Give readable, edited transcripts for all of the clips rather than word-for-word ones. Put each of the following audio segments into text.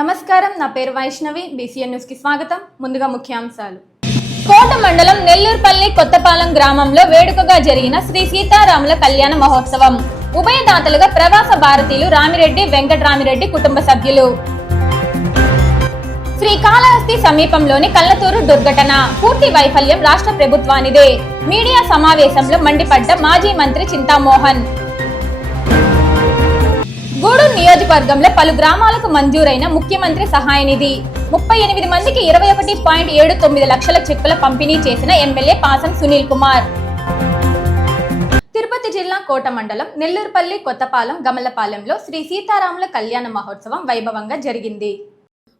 నమస్కారం, నా పేరు వైష్ణవి. బీసీఎన్ న్యూస్ కి స్వాగతం. ముందుగా ముఖ్యాంశాలు. కోట మండలం నెల్లూరుపల్లి కొత్తపాలెం గ్రామంలో వేడుకగా జరిగిన శ్రీ సీతారాముల కళ్యాణ మహోత్సవం. ఉభయదాతలుగా ప్రవాస భారతీయులు రామిరెడ్డి, వెంకటరామిరెడ్డి కుటుంబ సభ్యులు. శ్రీకాళహస్తి సమీపంలోని కల్లతూరు దుర్ఘటన పూర్తి వైఫల్యం రాష్ట్ర ప్రభుత్వానిదే. మీడియా సమావేశంలో మండిపడ్డ మాజీ మంత్రి చింతామోహన్. గూడూరు నియోజకవర్గంలో పలు గ్రామాలకు మంజూరైన ముఖ్యమంత్రి సహాయ నిధి. 38 మందికి 21.79 లక్షల చెక్కుల పంపిణీ చేసిన ఎమ్మెల్యే పాసం సునీల్ కుమార్. తిరుపతి జిల్లా కోట మండలం నెల్లూరుపల్లి కొత్తపాలెం గమలపాలెంలో శ్రీ సీతారాముల కళ్యాణ మహోత్సవం వైభవంగా జరిగింది.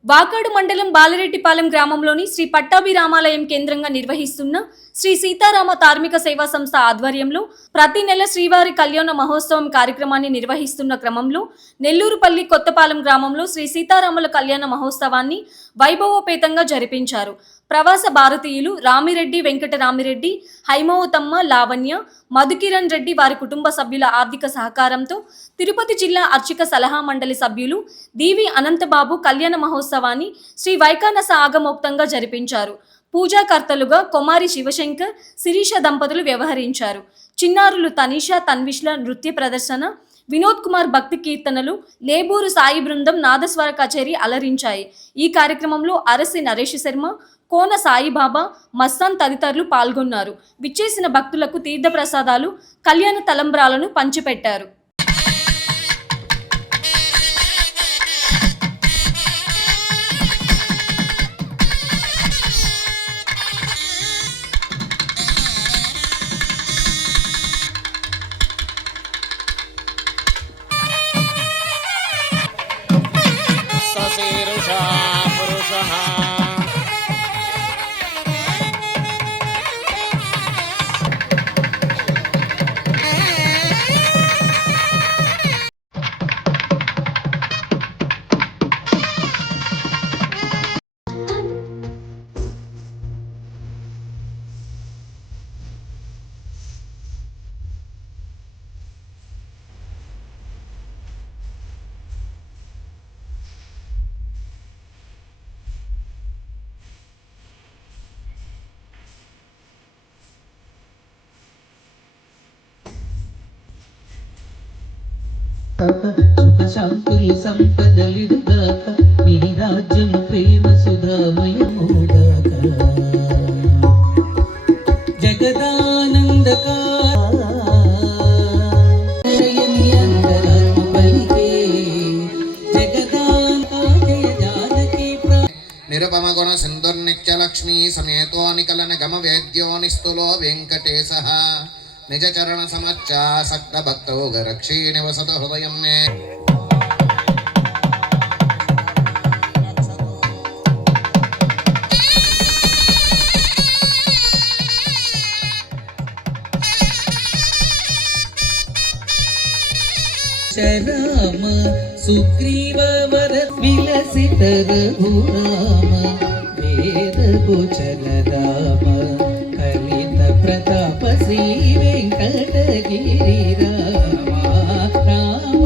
వాకాడు మండలం బాలరెడ్డిపాలెం గ్రామంలోని శ్రీ పట్టాభిరామాలయం కేంద్రంగా నిర్వహిస్తున్న శ్రీ సీతారామ ధార్మిక సేవా సంస్థ ఆధ్వర్యంలో ప్రతి నెల శ్రీవారి కళ్యాణ మహోత్సవం కార్యక్రమాన్ని నిర్వహిస్తున్న క్రమంలో నెల్లూరుపల్లి కొత్తపాలెం గ్రామంలో శ్రీ సీతారాముల కళ్యాణ మహోత్సవాన్ని వైభవోపేతంగా జరిపించారు. ప్రవాస భారతీయులు రామిరెడ్డి, వెంకటరామిరెడ్డి, హైమవతమ్మ, లావణ్య, మధుకిరణ్ రెడ్డి వారి కుటుంబ సభ్యుల ఆర్థిక సహకారంతో తిరుపతి జిల్లా అర్చక సలహా మండలి సభ్యులు దీవి అనంతబాబు కళ్యాణ మహోత్సవాన్ని శ్రీ వైకానస ఆగమోక్తంగా జరిపించారు. పూజాకర్తలుగా కొమారి శివశంకర్, శిరీష దంపతులు వ్యవహరించారు. చిన్నారులు తనీషా, తన్విష్ల నృత్య ప్రదర్శన, వినోద్ కుమార్ భక్తి కీర్తనలు, లేబూరు సాయి బృందం నాదస్వర కచేరీ అలరించాయి. ఈ కార్యక్రమంలో అరసి నరేష్ శర్మ, కోన సాయిబాబా, మస్తాన్ తదితరులు పాల్గొన్నారు. విచ్చేసిన భక్తులకు తీర్థప్రసాదాలు, కళ్యాణ తలంబ్రాలను పంచిపెట్టారు. సుఖ శాంతులు సంపదలిడుగాక, నీ రాజ్యం ప్రేమ సుధామయముగాక. జగదానందకా నిరుపమ గుణ సింధుర్నిత్య లక్ష్మీ సమేతో నికలన గమ వేద్యో నిస్తులో వెంకటేశ నిజ చరణ సమర్చాసక్త భక్తో గరక్షీ నివసత హృదయం మే. రామ సుగ్రీవ వర విలసిత రఘురామ వేద గోచర రామ కలిత ప్రతాప శ్రీ వెంకటగిరి రామ రామ.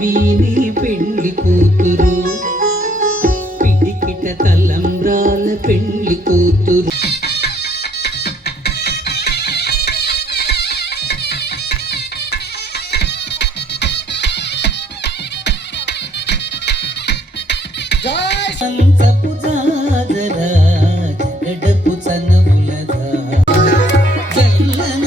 వీని పెళ్లి కూతురు పిడికిట తలంబ్రాల పెళ్లి కూతురు. సంతపు జాజరా జగడపు చనవులదా జల్లన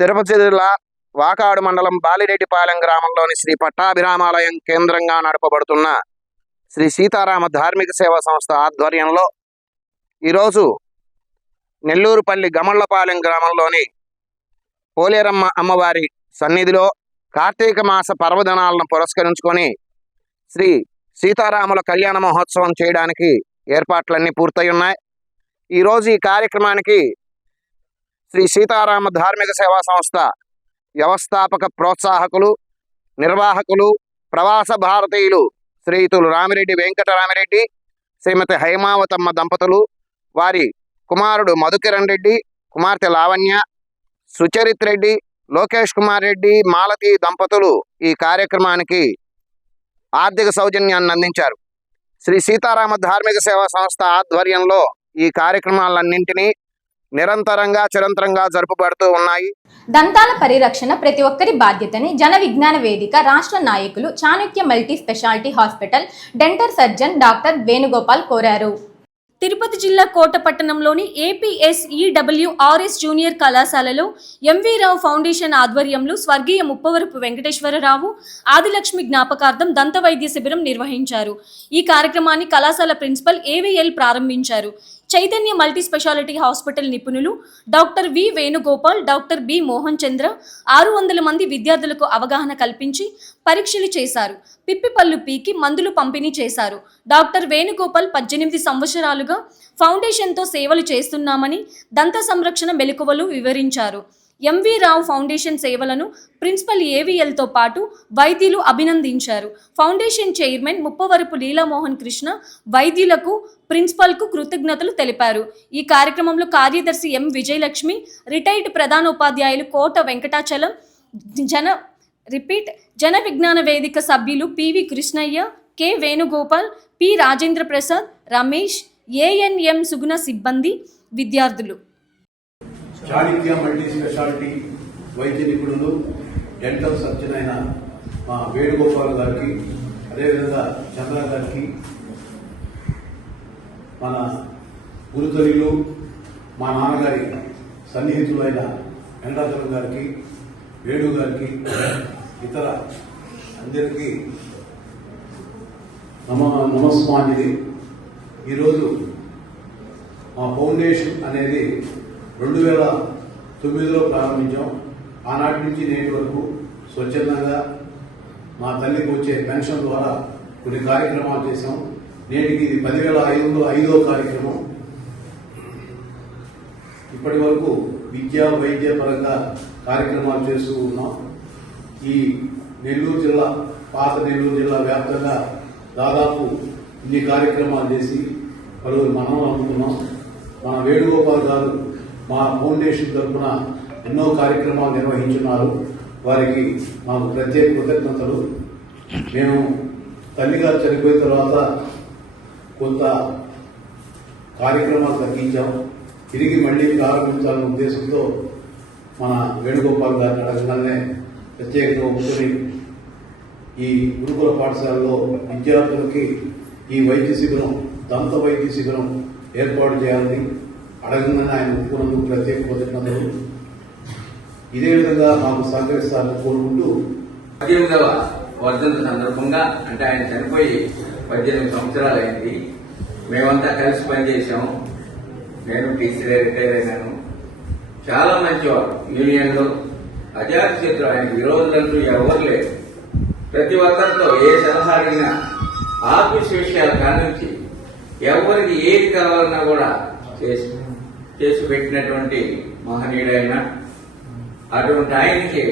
తిరుపతి జిల్లా వాకాడు మండలం బాలిరెడ్డిపాలెం గ్రామంలోని శ్రీ పట్టాభిరామాలయం కేంద్రంగా నడపబడుతున్న శ్రీ సీతారామ ధార్మిక సేవా సంస్థ ఆధ్వర్యంలో ఈరోజు నెల్లూరుపల్లి గమళ్లపాలెం గ్రామంలోని పోలేరమ్మ అమ్మవారి సన్నిధిలో కార్తీక మాస పర్వదినాలను పురస్కరించుకొని శ్రీ సీతారాముల కళ్యాణ మహోత్సవం చేయడానికి ఏర్పాట్లన్నీ పూర్తయి ఉన్నాయి. ఈరోజు ఈ కార్యక్రమానికి శ్రీ సీతారామ ధార్మిక సేవా సంస్థ వ్యవస్థాపక ప్రోత్సాహకులు, నిర్వాహకులు, ప్రవాస భారతీయులు శ్రీయుతులు రామిరెడ్డి వెంకటరామిరెడ్డి, శ్రీమతి హైమావతమ్మ దంపతులు, వారి కుమారుడు మధుకిరణ్ రెడ్డి, కుమార్తె లావణ్య, సుచరిత్ రెడ్డి, లోకేష్ కుమార్ రెడ్డి, మాలతి దంపతులు ఈ కార్యక్రమానికి ఆర్థిక సౌజన్యాన్ని అందించారు. శ్రీ సీతారామ ధార్మిక సేవా సంస్థ ఆధ్వర్యంలో ఈ కార్యక్రమాలన్నింటినీ నిరంతరంగా చిరంతరంగా జరుపుబడుతూ ఉన్నాయి. దంతాల పరిరక్షణ ప్రతి ఒక్కరి బాధ్యతని జన విజ్ఞాన వేదిక రాష్ట్ర నాయకులు Chanakya multi speciality hospital dental surgeon doctor Venugopal కోరారు. తిరుపతి జిల్లా కోట పట్టణంలోని APSEWRS జూనియర్ కళాశాలలో ఎంవి రావు ఫౌండేషన్ ఆధ్వర్యంలో స్వర్గీయ ముప్పవరపు వెంకటేశ్వరరావు ఆదిలక్ష్మి జ్ఞాపకార్థం దంత వైద్య శిబిరం నిర్వహించారు. ఈ కార్యక్రమాన్ని కళాశాల ప్రిన్సిపల్ AVL ప్రారంభించారు. చైతన్య మల్టీ స్పెషాలిటీ హాస్పిటల్ నిపుణులు doctor V Venugopal, doctor B Mohan Chandra 600 మంది విద్యార్థులకు అవగాహన కల్పించి పరీక్షలు చేశారు. పిప్పిపళ్ళు పీకి మందులు పంపిణీ చేశారు. డాక్టర్ వేణుగోపాల్ 18 సంవత్సరాలుగా ఫౌండేషన్తో సేవలు చేస్తున్నామని దంత సంరక్షణ మెలకువలు వివరించారు. ఎంవి రావు ఫౌండేషన్ సేవలను ప్రిన్సిపల్ AVLతో పాటు వైద్యులు అభినందించారు. ఫౌండేషన్ చైర్మన్ ముప్పవరపు లీలామోహన్ కృష్ణ వైద్యులకు, ప్రిన్సిపల్కు కృతజ్ఞతలు తెలిపారు. ఈ కార్యక్రమంలో కార్యదర్శి ఎం విజయలక్ష్మి, రిటైర్డ్ ప్రధానోపాధ్యాయులు కోట వెంకటాచలం, జన విజ్ఞాన వేదిక సభ్యులు PV Krishnaiah, K Venugopal, P Rajendra Prasad, Ramesh, ANM Suguna సిబ్బంది, విద్యార్థులు. చాణక్య మల్టీ స్పెషాలిటీ వైద్య నిపుణులు, డెంటల్ సర్జన్ అయిన మా వేణుగోపాల్ గారికి, అదేవిధంగా చంద్ర గారికి, మన గురుతల్లిలు మా నాన్నగారి సన్నిహితులైన వెంకటాచలం గారికి, వేణు గారికి, ఇతర అందరికీ నమస్మాంజలి. ఈరోజు మా ఫౌండేషన్ అనేది 2009లో ప్రారంభించాం. ఆనాటి నుంచి నేటి వరకు స్వచ్ఛందంగా మా తల్లికి వచ్చే పెన్షన్ ద్వారా కొన్ని కార్యక్రమాలు చేశాం. నేటికి ఇది 10,505వ కార్యక్రమం. ఇప్పటి వరకు విద్యా వైద్య పరంగా కార్యక్రమాలు చేస్తూ ఉన్నాం. ఈ నెల్లూరు జిల్లా, పాత నెల్లూరు జిల్లా వ్యాప్తంగా దాదాపు ఇన్ని కార్యక్రమాలు చేసి పలువురు మనం అనుకున్నాం. మన వేణుగోపాల్ గారు మా ఫౌండేషన్ తరఫున ఎన్నో కార్యక్రమాలు నిర్వహించున్నారు. వారికి మాకు ప్రత్యేక కృతజ్ఞతలు. మేము తల్లిగారు చనిపోయిన తర్వాత కొంత కార్యక్రమాలు తగ్గించాం. తిరిగి మళ్లీ ప్రారంభించాలనే ఉద్దేశంతో మన వేణుగోపాల్ గారిని అడగగానే ప్రత్యేకంగా ఒప్పుకొని ఈ గురుకుల పాఠశాలలో విద్యార్థులకి ఈ వైద్య శిబిరం, దంత వైద్య శిబిరం ఏర్పాటు చేయాలని అడగగానే ఆయన ఒప్పుకున్నందుకు ప్రత్యేక కృతజ్ఞతలు. ఇదే విధంగా మాకు సహకరిస్తారని కోరుకుంటూ 18వ వర్ధంతి సందర్భంగా, అంటే ఆయన చనిపోయి 18 సంవత్సరాలు అయింది. మేమంతా కలిసి పనిచేశాము. నేను టీచర్ రిటైర్ అయినాను. చాలా మంచివారు. యూనియన్లో అజాతశత్రు, ఆయనకు విరోధులంటూ ఎవరు లేరు. ప్రతి ఒక్కరితో ఏ సలహా అడిగినా ఆఫీస్ విషయాల కానుంచి ఎవరికి ఏది కావాలన్నా కూడా చేసి పెట్టినటువంటి మహనీయుడైన అటువంటి ఆయనకి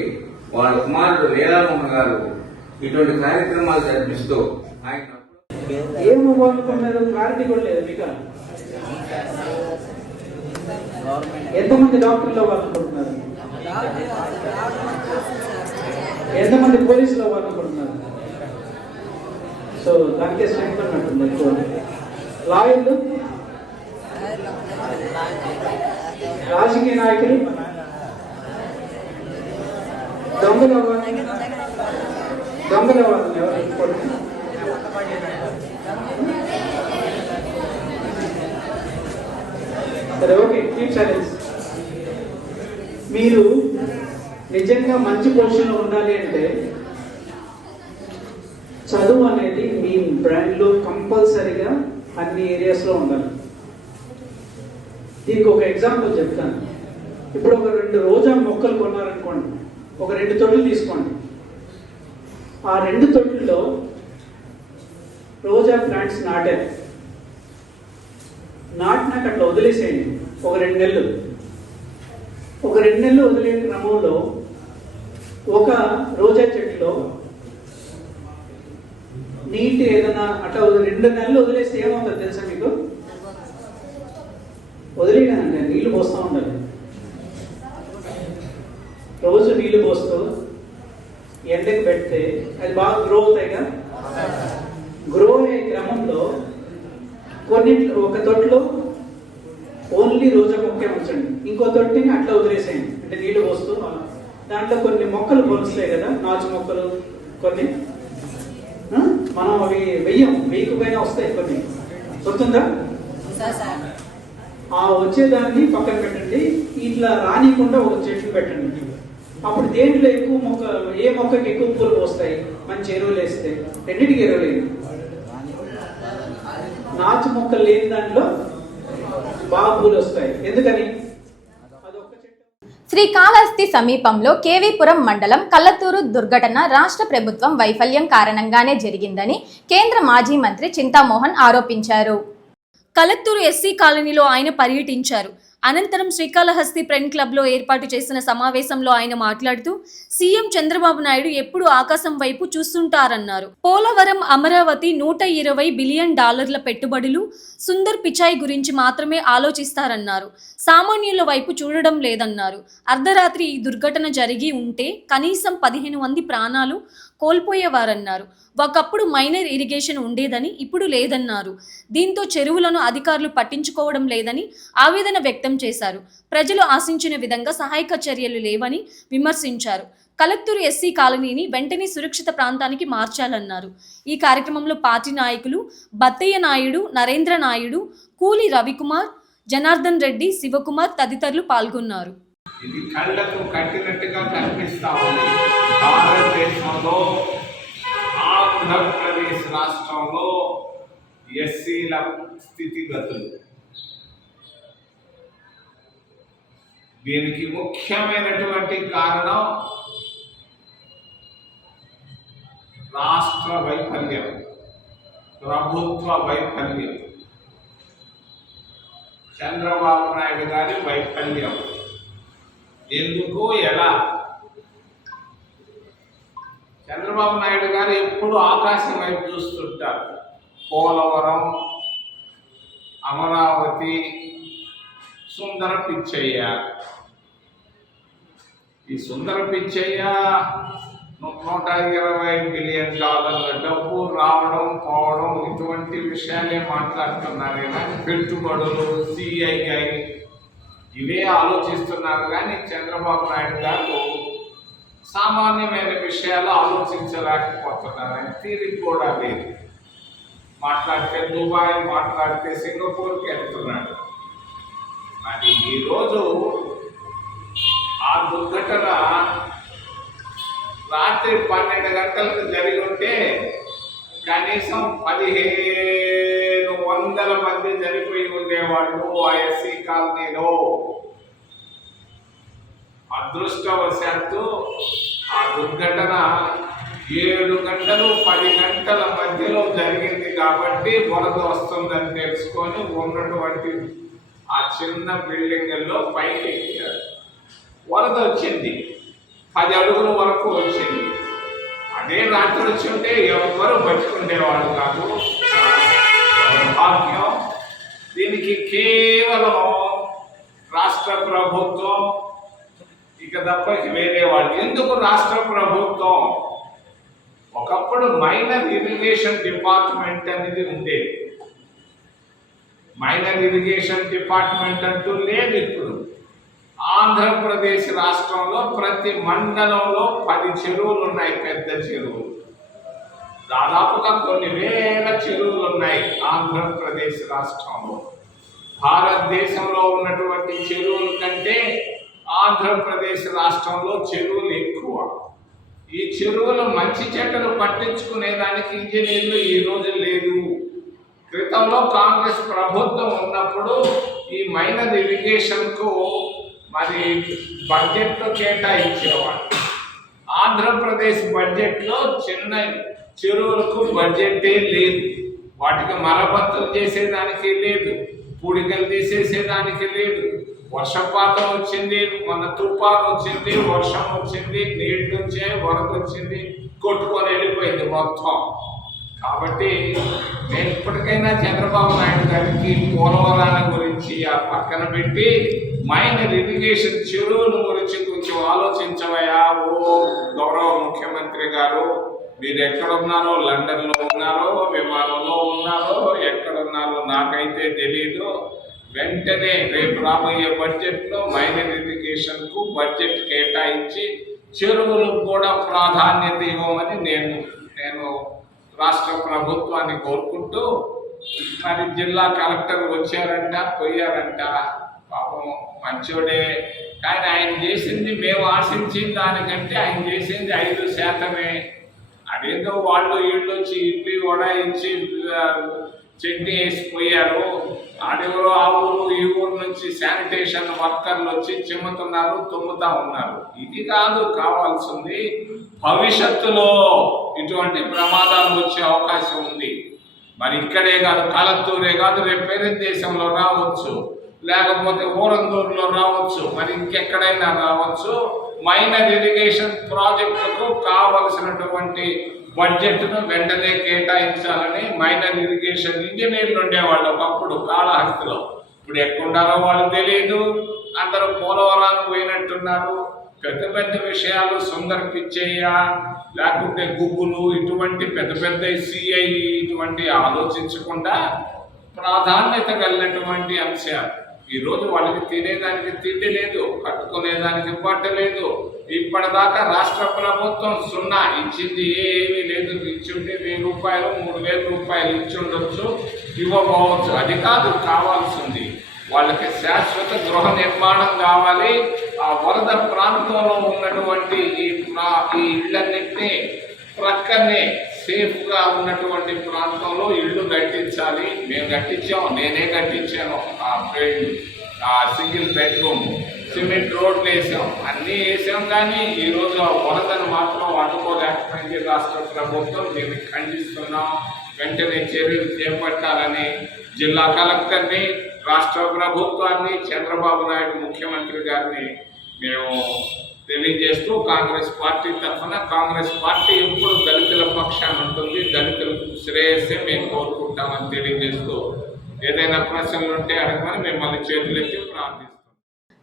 వాళ్ళ కుమారుడు లీలామోహన్ గారు ఇటువంటి కార్యక్రమాలు జరిపిస్తూ ఆయన ఏం అనుకున్నారు క్లారిటీ కూడా లేదు మీకు. ఎంతమంది డాక్టర్లు అవ్వాలనుకుంటున్నారు? ఎంతమంది పోలీసులు అవ్వాలనుకుంటున్నారు? సో దానికే స్ట్రెంగ్త్ ఉన్నట్టుంది ఎక్కువ. లాయర్లు, రాజకీయ నాయకులు, దొంగలు అవ్వాలని ఎవరు అనుకోండి. సరే, ఓకే, కీప్ సైలెన్స్. మీరు నిజంగా మంచి పొజిషన్లో ఉండాలి అంటే చదువు అనేది మీ బ్రెయిన్లో కంపల్సరీగా అన్ని ఏరియాస్లో ఉండాలి. దీనికి ఒక ఎగ్జాంపుల్ చెప్తాను. ఇప్పుడు ఒక 2 రోజా మొక్కలు కొన్నారనుకోండి, ఒక 2 తొట్లు తీసుకోండి. ఆ 2 తొట్టుల్లో రోజా ప్లాంట్స్ నాటారు. నాటినాక అట్లా వదిలేసేయండి ఒక 2 నెలలు. ఒక 2 నెలలు వదిలే క్రమంలో ఒక రోజా చెట్టులో నీటి ఏదైనా అట్లా 2 నెలలు వదిలేస్తే ఏమవుతుంది తెలుసా మీకు? వదిలేయనండి, నీళ్లు పోస్తూ ఉండాలి. రోజు నీళ్లు పోస్తూ ఎండకు పెడితే అది బాగా గ్రో అవుతాయిగా. గ్రో అయ్యే క్రమంలో కొన్నింట్లో ఒక తొట్టులో ఓన్లీ రోజా మొక్కే ఉంచండి, ఇంకో తొట్టిని అట్లా వదిలేసేయండి. అంటే నీళ్లు పోస్తూ దాంట్లో కొన్ని మొక్కలు పొలుస్తాయి కదా, నాచు మొక్కలు కొన్ని, మనం అవి వెయ్యకపోయినా వస్తాయి కొన్ని, గుర్తుందా? ఆ వచ్చేదాన్ని పక్కన పెట్టండి. ఇట్లా రానికుండా ఒక చెట్లు పెట్టండి. అప్పుడు దేంట్లో ఎక్కువ మొక్క, ఏ మొక్కకి ఎక్కువ పూలు వస్తాయి? మంచి ఎరువులు వేస్తే. రెండింటికి ఎరువులు వేయండి. నాచు మొక్కలు లేని దాంట్లో బాగా పూలు వస్తాయి. ఎందుకని? శ్రీకాళహస్తి సమీపంలో కేవీపురం మండలం కల్లతూరు దుర్ఘటన రాష్ట్ర ప్రభుత్వం వైఫల్యం కారణంగానే జరిగిందని కేంద్ర మాజీ మంత్రి చింతామోహన్ ఆరోపించారు. కలత్తూరు ఎస్సీ కాలనీలో ఆయన పర్యటించారు. అనంతరం శ్రీకాళహస్తి ఫ్రెండ్ క్లబ్లో ఏర్పాటు చేసిన సమావేశంలో ఆయన మాట్లాడుతూ సీఎం చంద్రబాబు నాయుడు ఎప్పుడు ఆకాశం వైపు చూస్తుంటారన్నారు. పోలవరం, అమరావతి, $120 బిలియన్ పెట్టుబడులు, సుందర్ పిచాయ్ గురించి మాత్రమే ఆలోచిస్తారన్నారు. సామాన్యుల వైపు చూడడం లేదన్నారు. అర్ధరాత్రి ఈ దుర్ఘటన జరిగి ఉంటే కనీసం 15 మంది ప్రాణాలు కోల్పోయేవారన్నారు. ఒకప్పుడు మైనర్ ఇరిగేషన్ ఉండేదని ఇప్పుడు లేదన్నారు. దీంతో చెరువులను అధికారులు పట్టించుకోవడం లేదని ఆవేదన వ్యక్తం చేశారు. ప్రజలు ఆశించిన విధంగా సహాయక చర్యలు లేవని విమర్శించారు. కలెక్టర్ ఎస్సీ కాలనీని వెంటనే సురక్షిత ప్రాంతానికి మార్చాలన్నారు. ఈ కార్యక్రమంలో పార్టీ నాయకులు బత్తయ్య నాయుడు, నరేంద్ర నాయుడు, కూలి రవికుమార్, జనార్దన్ రెడ్డి, శివకుమార్ తదితరులు పాల్గొన్నారు. ఇది కళ్ళకు కట్టినట్టుగా కనిపిస్తా ఉంది. భారతదేశంలో ఆంధ్రప్రదేశ్ రాష్ట్రంలో ఎస్సీల స్థితిగతులు, దీనికి ముఖ్యమైనటువంటి కారణం రాష్ట్ర వైఫల్యం, ప్రభుత్వ వైఫల్యం, చంద్రబాబు నాయుడు గారి వైఫల్యం. ఎందుకు, ఎలా? చంద్రబాబు నాయుడు గారు ఎప్పుడు ఆకాశం వైపు చూస్తుంటారు. పోలవరం, అమరావతి, సుందర పిచ్చయ్య. ఈ సుందర పిచ్చయ్య $120 బిలియన్ డబ్బు రావడం పోవడం ఇటువంటి విషయాలే మాట్లాడుతున్నారు కానీ పెట్టుబడులు, సిఐఐ ఇవే ఆలోచిస్తున్నారు. కానీ చంద్రబాబు నాయుడు గారు సామాన్యమైన విషయాలు ఆలోచించలేకపోతున్నారు. అని తీరిక కూడా లేదు. మాట్లాడితే దుబాయ్, మాట్లాడితే సింగపూర్కి వెళ్తున్నాడు. మరి ఈరోజు ఆ దుర్ఘటన రాత్రి 12 గంటలకు జరిగి ఉంటే కనీసం 1500 మంది చనిపోయి ఉండేవాళ్ళు ఆ ఎస్సీ కాలనీలో. అదృష్టవశాత్తు ఆ దుర్ఘటన 7 గంటలు 10 గంటల మధ్యలో జరిగింది కాబట్టి వరద వస్తుందని తెలుసుకొని ఉన్నటువంటి ఆ చిన్న బిల్డింగ్లో పైకి ఎక్కారు. వరద వచ్చింది, 10 అడుగుల వరకు వచ్చింది. అదే రాత్రి వచ్చి ఉంటే ఎవరు బతుకుండేవాళ్ళు కాదు. భాగ్యం. దీనికి కేవలం రాష్ట్ర ప్రభుత్వం ఇక తప్ప వేరే వాళ్ళు. ఎందుకు రాష్ట్ర ప్రభుత్వం? ఒకప్పుడు మైనర్ ఇరిగేషన్ డిపార్ట్మెంట్ అనేది ఉండేది. మైనర్ ఇరిగేషన్ డిపార్ట్మెంట్ అంటూ లేదు ఇప్పుడు. ఆంధ్రప్రదేశ్ రాష్ట్రంలో ప్రతి మండలంలో 10 చెరువులు ఉన్నాయి, పెద్ద చెరువులు. దాదాపుగా కొన్ని వేల చెరువులు ఉన్నాయి ఆంధ్రప్రదేశ్ రాష్ట్రంలో. భారతదేశంలో ఉన్నటువంటి చెరువుల కంటే ఆంధ్రప్రదేశ్ రాష్ట్రంలో చెరువులు ఎక్కువ. ఈ చెరువులు మంచి చెడ్డలు పట్టించుకునేదానికి ఇంజనీర్లు ఈ రోజు లేదు. క్రితంలో కాంగ్రెస్ ప్రభుత్వం ఉన్నప్పుడు ఈ మైనర్ ఇరిగేషన్కు మరి బడ్జెట్లో కేటాయించేవాడు. ఆంధ్రప్రదేశ్ బడ్జెట్లో చిన్న చెరువులకు బడ్జెటే లేదు. వాటికి మరమ్మతులు చేసేదానికి లేదు, పూడికలు తీసేసేదానికి లేదు. వర్షపాతం వచ్చింది, మన తుఫాను వచ్చింది, వర్షం వచ్చింది, నీటి నుంచి వరద వచ్చింది, కొట్టుకొని వెళ్ళిపోయింది మొత్తం. కాబట్టి నేను ఇప్పటికైనా చంద్రబాబు నాయుడు గారికి పోలవరాల గురించి ఆ పక్కన పెట్టి మైనర్ ఇరిగేషన్ చెరువుల గురించి కొంచెం ఆలోచించవయా ఓ గౌరవ ముఖ్యమంత్రి గారు. మీరు ఎక్కడున్నారో, లండన్లో ఉన్నారో, విమానంలో ఉన్నారో, ఎక్కడున్నారో నాకైతే తెలీదు. వెంటనే రేపు రాబోయే బడ్జెట్లో మైనర్ ఇరిగేషన్కు బడ్జెట్ కేటాయించి చెరువులకు కూడా ప్రాధాన్యత ఇవ్వమని నేను రాష్ట్ర ప్రభుత్వాన్ని కోరుకుంటూ, మరి జిల్లా కలెక్టర్ వచ్చారంట, పోయారంట. పాపం మంచోడే, కానీ ఆయన చేసింది మేము ఆశించిన దానికంటే ఆయన చేసింది 5%. అదేదో వాళ్ళు వీళ్ళు వచ్చి ఇడ్లీ వడాయించి చట్నీ వేసిపోయారు. ఆడెవరో ఆ ఊరు ఈ ఊరు నుంచి శానిటేషన్ వర్కర్లు వచ్చి చిమ్ముతున్నారు, తుమ్ముతా ఉన్నారు. ఇది కాదు కావాల్సింది. భవిష్యత్తులో ఇటువంటి ప్రమాదాలు వచ్చే అవకాశం ఉంది. మరి ఇక్కడే కాదు, కలత్తూరే కాదు, రేపు పేరు దేశంలో రావచ్చు, లేకపోతే ఊరందూరులో రావచ్చు, మరి ఇంకెక్కడైనా రావచ్చు. మైనర్ ఇరిగేషన్ ప్రాజెక్టులకు కావలసినటువంటి బడ్జెట్ను వెంటనే కేటాయించాలని మైనర్ ఇరిగేషన్ ఇంజనీర్లు ఉండేవాళ్ళు ఒకప్పుడు కాళహస్తిలో. ఇప్పుడు ఎక్కడున్నారో వాళ్ళు తెలియదు. అందరూ పోలవరానికి పోయినట్టున్నారు. పెద్ద పెద్ద విషయాలు సుందర్ పిచ్చయ్య లేకుంటే గుగ్గులు ఇటువంటి పెద్ద పెద్ద సిఐ ఇటువంటి ఆలోచించకుండా ప్రాధాన్యత కలిగినటువంటి అంశాలు. ఈరోజు వాళ్ళకి తినేదానికి తిండి లేదు, కట్టుకునేదానికి బట్ట లేదు. ఇప్పటిదాకా రాష్ట్ర ప్రభుత్వం 0 ఇచ్చింది ఏమీ లేదు. ఇచ్చుంటే 1000 రూపాయలు 3000 రూపాయలు ఇచ్చి ఉండొచ్చు, ఇవ్వబోవచ్చు. అది కాదు కావాల్సింది. వాళ్ళకి శాశ్వత గృహ నిర్మాణం కావాలి. ఆ వరద ప్రాంతంలో ఉన్నటువంటి ఈ ఇళ్ళన్నింటినీ ప్రక్కనే సేఫ్గా ఉన్నటువంటి ప్రాంతంలో ఇళ్ళు కట్టించాలి. మేము కట్టించాము, నేనే కట్టించాను. ఆ సింగిల్ బెడ్రూమ్, సిమెంట్ రోడ్లు వేసాం, అన్నీ వేసాం. కానీ ఈరోజు ఆ వరదను మాత్రం అడ్డుకోలేకపోయింది రాష్ట్ర ప్రభుత్వం. దీన్ని ఖండిస్తున్నాం. వెంటనే చర్యలు చేపట్టాలని జిల్లా కలెక్టర్ని, రాష్ట్ర ప్రభుత్వాన్ని, చంద్రబాబు నాయుడు ముఖ్యమంత్రి గారిని మేము తెలియజేస్తూ, కాంగ్రెస్ పార్టీ తరఫున, కాంగ్రెస్ పార్టీ ఎప్పుడు దళితుల పక్షాన ఉంటుంది, దళితుల శ్రేయస్సే మేము కోరుకుంటామని తెలియజేస్తూ, ఏదైనా ప్రశ్నలు ఉంటే అడగమని మిమ్మల్ని చేతులెత్తి ప్రార్థిస్తాం.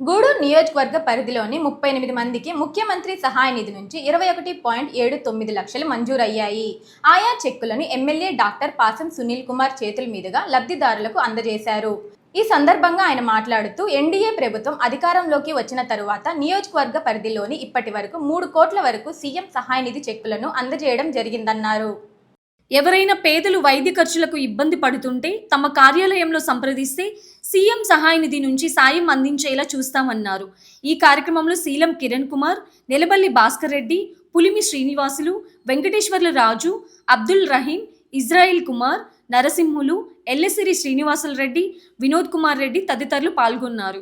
గూడూరు నియోజకవర్గ పరిధిలోని 38 మందికి ముఖ్యమంత్రి సహాయ నిధి నుంచి 21.79 లక్షలు మంజూరయ్యాయి. ఆయా చెక్కులను ఎమ్మెల్యే డాక్టర్ పాసం సునీల్ కుమార్ చేతుల మీదుగా లబ్ధిదారులకు అందజేశారు. ఈ సందర్భంగా ఆయన మాట్లాడుతూ, ఎన్డీఏ ప్రభుత్వం అధికారంలోకి వచ్చిన తరువాత నియోజకవర్గ పరిధిలోని ఇప్పటి వరకు 3 కోట్ల వరకు సీఎం సహాయ నిధి చెక్కులను అందజేయడం జరిగిందన్నారు. ఎవరైనా పేదలు వైద్య ఖర్చులకు ఇబ్బంది పడుతుంటే తమ కార్యాలయంలో సంప్రదిస్తే సీఎం సహాయ నిధి నుంచి సాయం అందించేలా చూస్తామన్నారు. ఈ కార్యక్రమంలో శీలం కిరణ్ కుమార్, నెలబల్లి భాస్కర్ రెడ్డి, పులిమి శ్రీనివాసులు, వెంకటేశ్వర్ల రాజు, అబ్దుల్ రహీం, ఇజ్రాయిల్ కుమార్, నరసింహులు, ఎల్లసిరి శ్రీనివాసుల రెడ్డి, వినోద్ కుమార్ రెడ్డి తదితరులు పాల్గొన్నారు.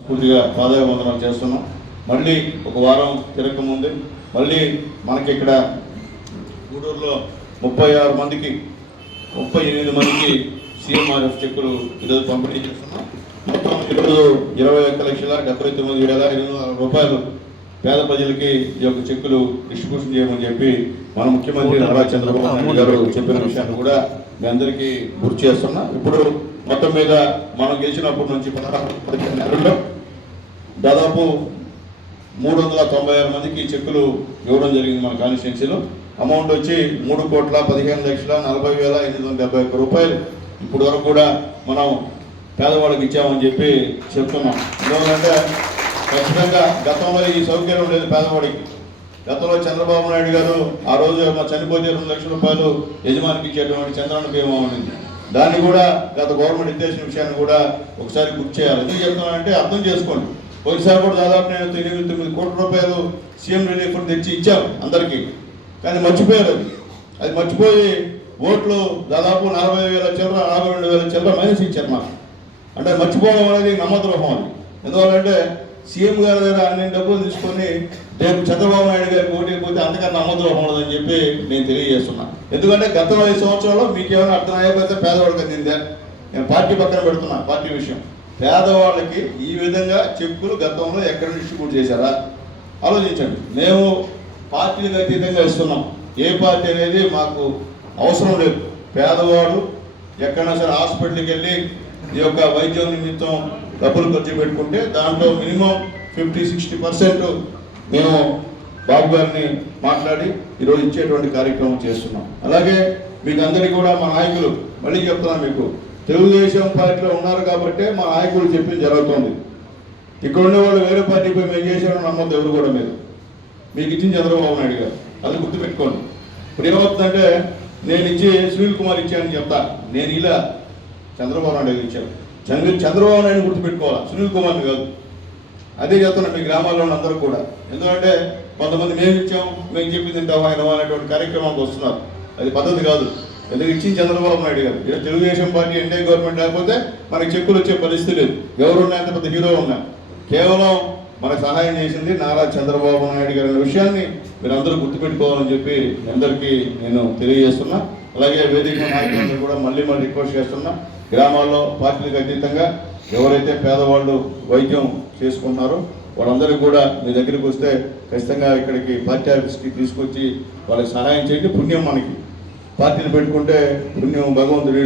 పూర్తిగా పాదయాత్ర చేస్తున్నాం. మళ్ళీ ఒక వారం తిరగకముందు మళ్ళీ మనకి ఇక్కడ గూడూరులో 38 మందికి సీఎంఆర్ఎఫ్ చెక్కులు ఈరోజు పంపిణీ చేస్తున్నాం. మొత్తం ఈరోజు 21,79,500 రూపాయలు పేద ప్రజలకి ఈ యొక్క చెక్కులు డిస్ట్రిబ్యూషన్ చేయమని చెప్పి మన ముఖ్యమంత్రి నారా చంద్రబాబు నాయుడు గారు చెప్పిన విషయాన్ని కూడా మీ అందరికీ గుర్తు చేస్తున్నా. ఇప్పుడు మొత్తం మీద మనం గెలిచినప్పటి నుంచి 16 నెలల్లో దాదాపు 396 మందికి చెక్కులు ఇవ్వడం జరిగింది మన కాన్స్టిట్యున్సీలో. అమౌంట్ వచ్చి 3,15,40,871 రూపాయలు ఇప్పుడు వరకు కూడా మనం పేదవాళ్ళకి ఇచ్చామని చెప్పి చెప్తున్నాం. ఎందుకంటే ఖచ్చితంగా గతంలో ఈ సౌకర్యం లేదు పేదవాడికి. గతంలో చంద్రబాబు నాయుడు గారు ఆ రోజు చనిపోతే 2 లక్షల రూపాయలు యజమానికి ఇచ్చేటువంటి చంద్రన్న బీమా ఉంది. దాన్ని కూడా గత గవర్నమెంట్ ఇచ్చేసిన విషయాన్ని కూడా ఒకసారి గుర్తు చేయాలి. ఎందుకు చెప్తున్నానంటే అర్థం చేసుకోండి. పోయినసారి కూడా దాదాపు నేను 8-9 కోట్ల రూపాయలు సీఎం రిలీఫ్ ఫండ్ తెచ్చి ఇచ్చాం అందరికీ. కానీ మర్చిపోయారు. అది మర్చిపోయి ఓట్లు దాదాపు 40,000 చిల్లర 42,000 చిల్లర మైనస్ ఇచ్చారు మాకు. అంటే మర్చిపోవడం అనేది నమ్మద్రోహం అది. ఎందువల్లంటే సీఎం గారి దగ్గర అన్ని డబ్బులు తీసుకొని రేపు చంద్రబాబు నాయుడు గారికి ఓటైపోతే అంతకన్నా నమ్మద్రోహం ఉండదని చెప్పి నేను తెలియజేస్తున్నా. ఎందుకంటే గత 5 సంవత్సరాల్లో మీకు ఏమైనా అర్థం అయిపోతే పేదవాడికి అందిందా? నేను పార్టీ పక్కన పెడుతున్నా, పార్టీ విషయం. పేదవాళ్ళకి ఈ విధంగా చెక్కులు గతంలో ఎక్కడ డిస్ట్రిబ్యూట్ చేశారా ఆలోచించండి. మేము పార్టీలకు అతీతంగా ఇస్తున్నాం. ఏ పార్టీ అనేది మాకు అవసరం లేదు. పేదవాడు ఎక్కడైనా సరే హాస్పిటల్కి వెళ్ళి ఈ యొక్క వైద్యం నిమిత్తం డబ్బులు ఖర్చు పెట్టుకుంటే దాంట్లో మినిమం 50-60% మేము బాబు గారిని మాట్లాడి ఈరోజు ఇచ్చేటువంటి కార్యక్రమం చేస్తున్నాం. అలాగే మీకు అందరికీ కూడా మా నాయకులు మళ్ళీ చెప్తున్నాను, మీకు తెలుగుదేశం పార్టీలో ఉన్నారు కాబట్టి మా నాయకులు చెప్పింది జరుగుతుంది. ఇక్కడ ఉండే వాళ్ళు వేరే పార్టీపై మేము చేసామని నమ్మద్దు ఎవరు కూడా. మీరు మీకు ఇచ్చిన చంద్రబాబు నాయుడు గారు, అది గుర్తుపెట్టుకోండి. ఇప్పుడు ఏమవుతుందంటే నేను ఇచ్చి సునీల్ కుమార్ ఇచ్చానని చెప్తా, నేను ఇలా చంద్రబాబు నాయుడు ఇచ్చాను. చంద్రబాబు నాయుడు గుర్తుపెట్టుకోవాలి, సునీల్ కుమార్ని కాదు. అదే చెప్తున్నాను మీ గ్రామాల్లో అందరూ కూడా. ఎందుకంటే కొంతమంది మేము ఇచ్చాం, మేము చెప్పింది తింటాం ఆయన అనేటువంటి కార్యక్రమానికి వస్తున్నారు. అది పద్ధతి కాదు. ఎందుకు ఇచ్చింది చంద్రబాబు నాయుడు గారు. తెలుగుదేశం పార్టీ ఎన్డీఏ గవర్నమెంట్ లేకపోతే మనకి చెక్కులు వచ్చే పరిస్థితి లేదు. ఎవరున్నా ఎంత పెద్ద హీరో ఉన్నా కేవలం మనకు సహాయం చేసింది నారా చంద్రబాబు నాయుడు గారి అనే విషయాన్ని మీరు అందరూ గుర్తుపెట్టుకోవాలని చెప్పి అందరికీ నేను తెలియజేస్తున్నా. అలాగే వేదిక నాయకులందరూ కూడా మళ్ళీ రిక్వెస్ట్ చేస్తున్నా, గ్రామాల్లో పార్టీలకు అతీతంగా ఎవరైతే పేదవాళ్ళు వైద్యం చేసుకుంటున్నారో వాళ్ళందరికీ కూడా మీ దగ్గరికి వస్తే ఖచ్చితంగా ఇక్కడికి పార్టీ ఆఫీస్కి తీసుకొచ్చి వాళ్ళకి సహాయం చేయండి. పుణ్యం మనకి. పార్టీలు పెట్టుకుంటే పుణ్యం భగవంతుడు.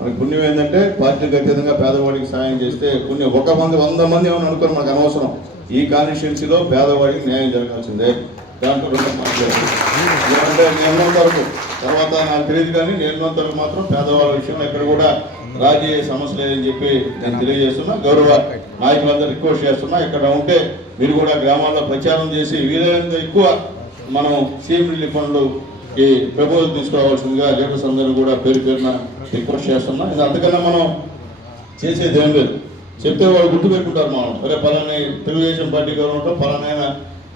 మనకి పుణ్యం ఏంటంటే పార్టీలకు అతీతంగా పేదవాడికి సహాయం చేస్తే పుణ్యం. 100 మంది ఏమైనా అనుకోని మనకు అనవసరం. ఈ కాన్స్టిట్యున్సీలో పేదవాడికి న్యాయం జరగాల్సిందే. దాంట్లో 2 మాట్లాడారు. ఎందుకంటే నేను వరకు తర్వాత నాకు తెలియదు, కానీ నేను వరకు మాత్రం పేదవాళ్ళ విషయంలో ఎక్కడ కూడా రాజీ సమస్య లేదని చెప్పి నేను తెలియజేస్తున్నా. గౌరవ నాయకులందరూ రిక్వెస్ట్ చేస్తున్నా, ఇక్కడ ఉంటే మీరు కూడా గ్రామాల్లో ప్రచారం చేసి వీలైనంత ఎక్కువ మనం సీఎం రిలీఫ్ ఫండ్లు ఈ ప్రపోజల్ తీసుకురావాల్సిందిగా లీడర్స్ అందరూ కూడా పేరున రిక్వెస్ట్ చేస్తున్నా. ఇది అంతకన్నా మనం చేసేది ఏం లేదు. చెప్తే వాళ్ళు గుర్తుపెట్టుకుంటారు. మనం అరే పలానా తెలుగుదేశం పార్టీ గవర్నమెంట్ పలానా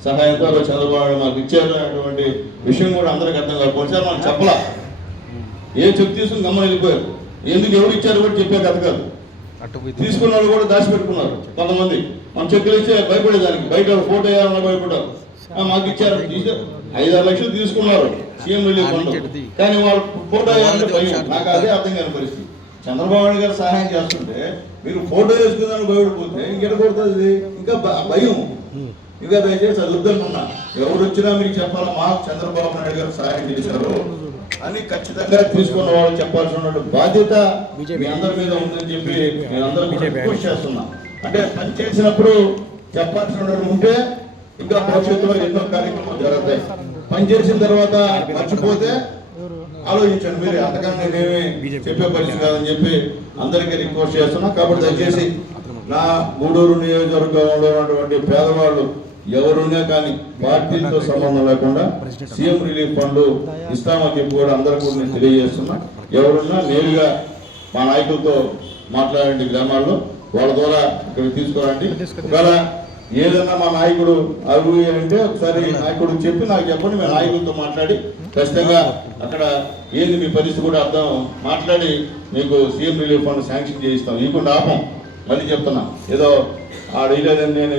సహాయంతో చంద్రబాబు మాకు ఇచ్చారు అనేటువంటి విషయం కూడా అందరికీ అర్థం కాదు. ఒకసారి మనం చెప్పలా, ఏ చెక్ తీసుకుని గమ్మని వెళ్ళిపోయారు. ఎందుకు ఎవరు ఇచ్చారు కూడా చెప్పే కథ కాదు. తీసుకున్న వాళ్ళు కూడా దాచిపెట్టుకున్నారు కొంతమంది. మనం చెక్కులు ఇచ్చే భయపడేదానికి బయట ఫోటో వేయాలన్నా భయపడ్డారు. మాకు ఇచ్చారు, 5-6 లక్షలు తీసుకున్నారు సీఎం రిలీఫ్ ఫండ్, కానీ వాళ్ళు ఫోటో వేయాలంటే భయం. నాకు అదే అర్థం కాని పరిస్థితి. చంద్రబాబు నాయుడు గారు సహాయం చేస్తుంటే మీరు ఫోటో వేసుకుందామని భయపడిపోతే ఇంకెట కొడుతుంది, ఇంకా భయం. ఇంకా దయచేసి అది వద్దనుకున్నా. ఎవరు వచ్చినా మీకు చెప్పాలా, మాకు చంద్రబాబు నాయుడు గారు సహాయం చేశారు అని ఖచ్చితంగా తీసుకున్న వాళ్ళు చెప్పాల్సిన బాధ్యత మీ అందరి మీద ఉందని చెప్పి నేను అందరూ రిక్వెస్ట్ చేస్తున్నా. అంటే పని చేసినప్పుడు చెప్పాల్సిన ఉంటే ఇంకా భవిష్యత్తులో ఎన్నో కార్యక్రమాలు జరుగుతాయి. పని చేసిన తర్వాత మర్చిపోతే ఆలోచించండి. మీరు అంతకన్నా నేనేమి చెప్పే పరిస్థితి కాదని చెప్పి అందరికీ రిక్వెస్ట్ చేస్తున్నా. కాబట్టి దయచేసి నా గూడూరు నియోజకవర్గంలో ఉన్నటువంటి పేదవాళ్ళు ఎవరున్నా కానీ పార్టీలతో సంబంధం లేకుండా సీఎం రిలీఫ్ ఫండ్ ఇస్తామని చెప్పి కూడా అందరికీ కూడా నేను తెలియజేస్తున్నా. ఎవరున్నా నేరుగా మా నాయకులతో మాట్లాడండి, గ్రామాల్లో వాళ్ళ ద్వారా ఇక్కడ తీసుకురండి. ఒకవేళ ఏదన్నా మా నాయకుడు అడుగు అంటే ఒకసారి నాయకుడు చెప్పి నాకు చెప్పండి, మేము నాయకులతో మాట్లాడి ఖచ్చితంగా అక్కడ ఏంది మీ పరిస్థితి కూడా అర్థం మాట్లాడి మీకు సీఎం రిలీఫ్ ఫండ్ శాంక్షన్ చేయిస్తాం. ఇవ్వకుండా ఆపం. మళ్ళీ చెప్తున్నా, ఏదో ఆడలేదని నేను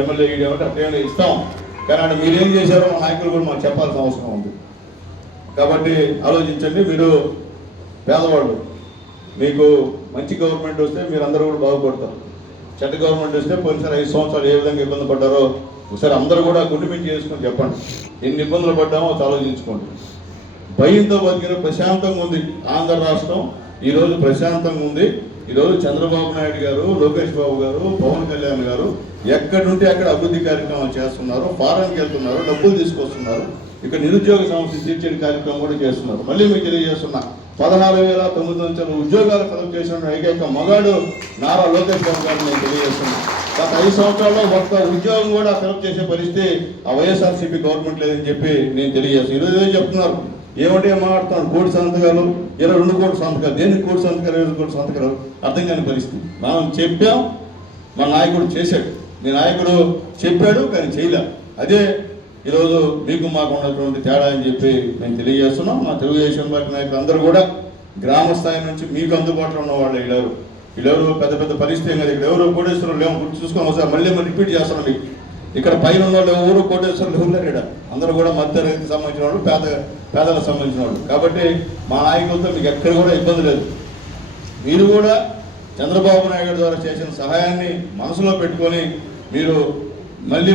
ఎమ్మెల్యే ఇవ్వమంటే అట్లా ఇస్తాం, కానీ మీరేం చేశారో మా నాయకులు కూడా మాకు చెప్పాల్సిన అవసరం ఉంది. కాబట్టి ఆలోచించండి. మీరు పేదవాళ్ళు, మీకు మంచి గవర్నమెంట్ వస్తే మీరు అందరూ కూడా బాగుపడతారు. చెడ్డ గవర్నమెంట్ వస్తే పోయినసారి 5 సంవత్సరాలు ఏ విధంగా ఇబ్బంది పడ్డారో ఒకసారి అందరూ కూడా గుండెమించి చేసుకొని చెప్పండి. ఎన్ని ఇబ్బందులు పడ్డామో ఆలోచించుకోండి. భయంతో బతికిన ప్రశాంతంగా ఉంది ఆంధ్ర రాష్ట్రం. ఈరోజు ప్రశాంతంగా ఉంది. ఈరోజు చంద్రబాబు నాయుడు గారు, లోకేష్ బాబు గారు, పవన్ కళ్యాణ్ గారు ఎక్కడుంటే అక్కడ అభివృద్ధి కార్యక్రమాలు చేస్తున్నారు. ఫారెన్కి వెళ్తున్నారు, డబ్బులు తీసుకొస్తున్నారు. ఇక్కడ నిరుద్యోగ సమస్య తీర్చే కార్యక్రమం కూడా చేస్తున్నారు. మళ్ళీ మీకు తెలియజేస్తున్నా, 16,900 ఉద్యోగాలు కలుపు చేసిన ఏకైక మగాడు నారా లోకేష్ బాబు గారిని నేను తెలియజేస్తున్నా. గత 5 సంవత్సరాల్లో ఒక్క ఉద్యోగం కూడా కలుపు చేసే పరిస్థితి ఆ వైఎస్ఆర్సీపీ గవర్నమెంట్ లేదని చెప్పి నేను తెలియజేస్తాను. ఈరోజు ఏదో చెప్తున్నారు, ఏమంటే మాట్లాడుతున్నాను, 1 కోటి సంతకాలు, 22 కోట్ల సంతకాలు. దేనికి 1 కోటి సంతకాలు, 22 కోట్ల సంతకాలు? అర్థం కాని పరిస్థితి. మనం చెప్పాం, మా నాయకుడు చేశాడు. మీ నాయకుడు చెప్పాడు కానీ చేయలే. అదే ఈరోజు మీకు మాకు ఉన్నటువంటి తేడా అని చెప్పి మేము తెలియజేస్తున్నాం. మా తెలుగుదేశం పార్టీ నాయకులు అందరూ కూడా గ్రామ స్థాయి నుంచి మీకు అందుబాటులో ఉన్న వాళ్ళు వీళ్ళెవరు పెద్ద పెద్ద పరిస్థితి కదా. ఇక్కడ ఎవరు కోటేశ్వరులు లేవు, గుర్తు చూసుకొని ఒకసారి మళ్ళీ రిపీట్ చేస్తున్నాం. మీకు ఇక్కడ పైన ఉన్న వాళ్ళు ఎవరు కోటేశ్వరులు ఎవరు ఇక్కడ అందరూ కూడా మధ్యతరగతికి సంబంధించిన వాళ్ళు, పేదలకు సంబంధించిన వాళ్ళు. కాబట్టి మా నాయకులతో మీకు ఎక్కడ కూడా ఇబ్బంది లేదు. మీరు కూడా చంద్రబాబు నాయుడు ద్వారా చేసిన సహాయాన్ని మనసులో పెట్టుకొని మీరు మళ్ళీ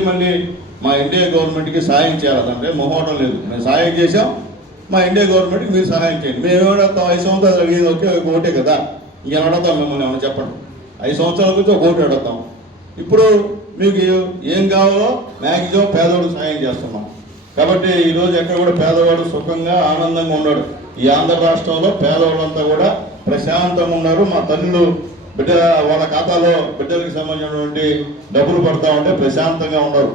మా ఎన్డీఏ గవర్నమెంట్కి సహాయం చేయాలంటే మొహమాటం లేదు. మేము సహాయం చేసాం, మా ఎన్డీఏ గవర్నమెంట్కి మీరు సహాయం చేయండి. మేము ఏమడతాం? 5 సంవత్సరాలు అడిగేది ఒకటే కదా, ఇంకేం అడుగుతాం మిమ్మల్ని? ఏమైనా చెప్పండి. 5 సంవత్సరాల గురించి ఒక ఓటు అడుగుతాం. ఇప్పుడు మీకు ఏం కావాలో మ్యాక్సిమం పేదవాడు సహాయం చేస్తున్నాం. కాబట్టి ఈరోజు ఎక్కడ కూడా పేదవాడు సుఖంగా ఆనందంగా ఉన్నాడు. ఈ ఆంధ్ర రాష్ట్రంలో పేదవాళ్ళంతా కూడా ప్రశాంతంగా ఉన్నారు. మా తల్లులు బిడ్డ వాళ్ళ ఖాతాలో బిడ్డలకు సంబంధించినటువంటి డబ్బులు పడతా ఉంటే ప్రశాంతంగా ఉన్నారు.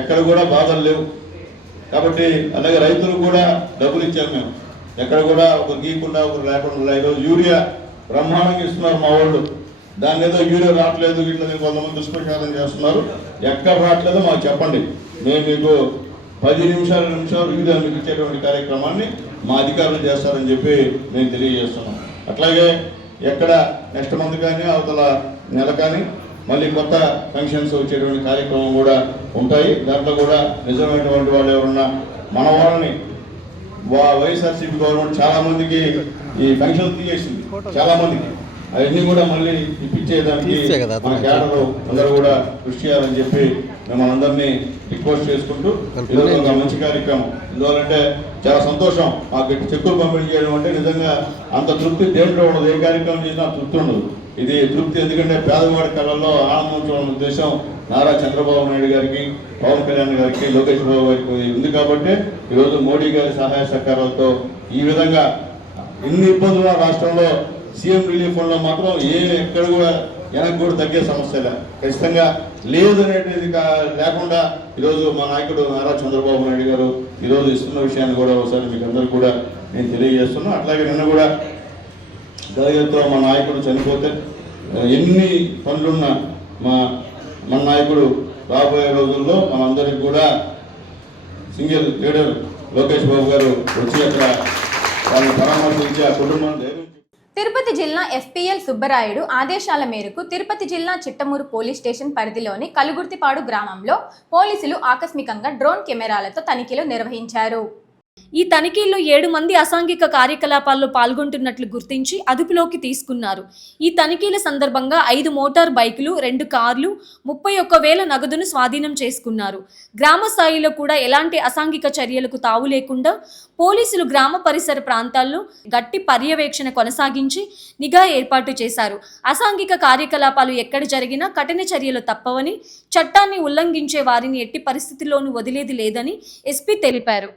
ఎక్కడ కూడా బాధలు లేవు. కాబట్టి అలాగే రైతులు కూడా డబ్బులు ఇచ్చాము మేము. ఎక్కడ కూడా ఒక గీకుండా ఒకరు లేకుండా. ఈరోజు యూరియా బ్రహ్మాండంగా ఇస్తున్నారు మా వాళ్ళు. దాని ఏదో యూరియా రావట్లేదు ఇట్లా కొంతమంది దుష్ప్రచారం చేస్తున్నారు. ఎక్కడ రావట్లేదో మాకు చెప్పండి. మేము మీకు 10 నిమిషాలు యూరియా మీకు ఇచ్చేటువంటి కార్యక్రమాన్ని మా అధికారులు చేస్తారని చెప్పి మేము తెలియజేస్తున్నాం. అట్లాగే ఎక్కడ నెక్స్ట్ మంత్ కానీ అవతల నెల కానీ మళ్ళీ కొత్త ఫంక్షన్స్ వచ్చేటువంటి కార్యక్రమం కూడా ఉంటాయి. దాంట్లో కూడా నిజమైనటువంటి వాళ్ళు ఎవరున్నా మన వాళ్ళని వైఎస్ఆర్సీపీ గవర్నమెంట్ చాలా మందికి ఈ ఫంక్షన్ తీసేసింది. చాలా మందికి అవన్నీ కూడా మళ్ళీ ఇప్పించేదానికి మన క్యాడర్ అందరూ కూడా కృషి చేయాలని చెప్పి మిమ్మల్ని అందరినీ రిక్వెస్ట్ చేసుకుంటూ ఈరోజు ఒక మంచి కార్యక్రమం. ఎందువల్లంటే చాలా సంతోషం. మాకు చెక్కులు పంపిణీ చేయడం అంటే నిజంగా అంత తృప్తి దేంట్లో ఉండదు. ఏ కార్యక్రమం చేసినా తృప్తి ఉండదు. ఇది తృప్తి ఎందుకంటే పేదవాడి కళల్లో ఆనందం చూడాలనే ఉద్దేశం నారా చంద్రబాబు నాయుడు గారికి, పవన్ కళ్యాణ్ గారికి, లోకేష్ బాబు గారికి ఉంది. కాబట్టి ఈరోజు మోడీ గారి సహాయ సహకారాలతో ఈ విధంగా ఎన్ని ఇబ్బందులు రాష్ట్రంలో సీఎం రిలీఫ్ ఫండ్లో మాత్రం ఎక్కడ కూడా వెనక్కి కూడా తగ్గే సమస్య ఖచ్చితంగా లేదు అనేటిది లేకుండా ఈరోజు మా నాయకుడు నారా చంద్రబాబు నాయుడు గారు ఈరోజు ఇస్తున్న విషయాన్ని కూడా ఒకసారి మీకు అందరూ కూడా నేను తెలియజేస్తున్నాను. అట్లాగే నిన్న కూడా దళితులతో మా నాయకుడు చనిపోతే ఎన్ని పనులున్నా మన నాయకుడు రాబోయే రోజుల్లో మనందరికీ కూడా సింగిల్ లీడర్ లోకేష్ బాబు గారు వచ్చి అక్కడ వాళ్ళని పరామర్శించి ఆ కుటుంబాన్ని తిరుపతి జిల్లా ఎస్పీఎల్ సుబ్బరాయుడు ఆదేశాల మేరకు తిరుపతి జిల్లా చిట్టమూరు పోలీస్ స్టేషన్ పరిధిలోని కలుగుర్తిపాడు గ్రామంలో పోలీసులు ఆకస్మికంగా డ్రోన్ కెమెరాలతో తనిఖీలు నిర్వహించారు. ఈ తనిఖీల్లో 7 మంది అసాంఘిక కార్యకలాపాల్లో పాల్గొంటున్నట్లు గుర్తించి అదుపులోకి తీసుకున్నారు. ఈ తనిఖీల సందర్భంగా 5 మోటార్ బైకులు, 2 కార్లు, 31,000 నగదును స్వాధీనం చేసుకున్నారు. గ్రామ స్థాయిలో కూడా ఎలాంటి అసాంఘిక చర్యలకు తావు లేకుండా పోలీసులు గ్రామ పరిసర ప్రాంతాల్లో గట్టి పర్యవేక్షణ కొనసాగించి నిఘా ఏర్పాటు చేశారు. అసాంఘిక కార్యకలాపాలు ఎక్కడ జరిగినా కఠిన చర్యలు తప్పవని, చట్టాన్ని ఉల్లంఘించే వారిని ఎట్టి పరిస్థితుల్లోనూ వదిలేది లేదని ఎస్పీ తెలిపారు.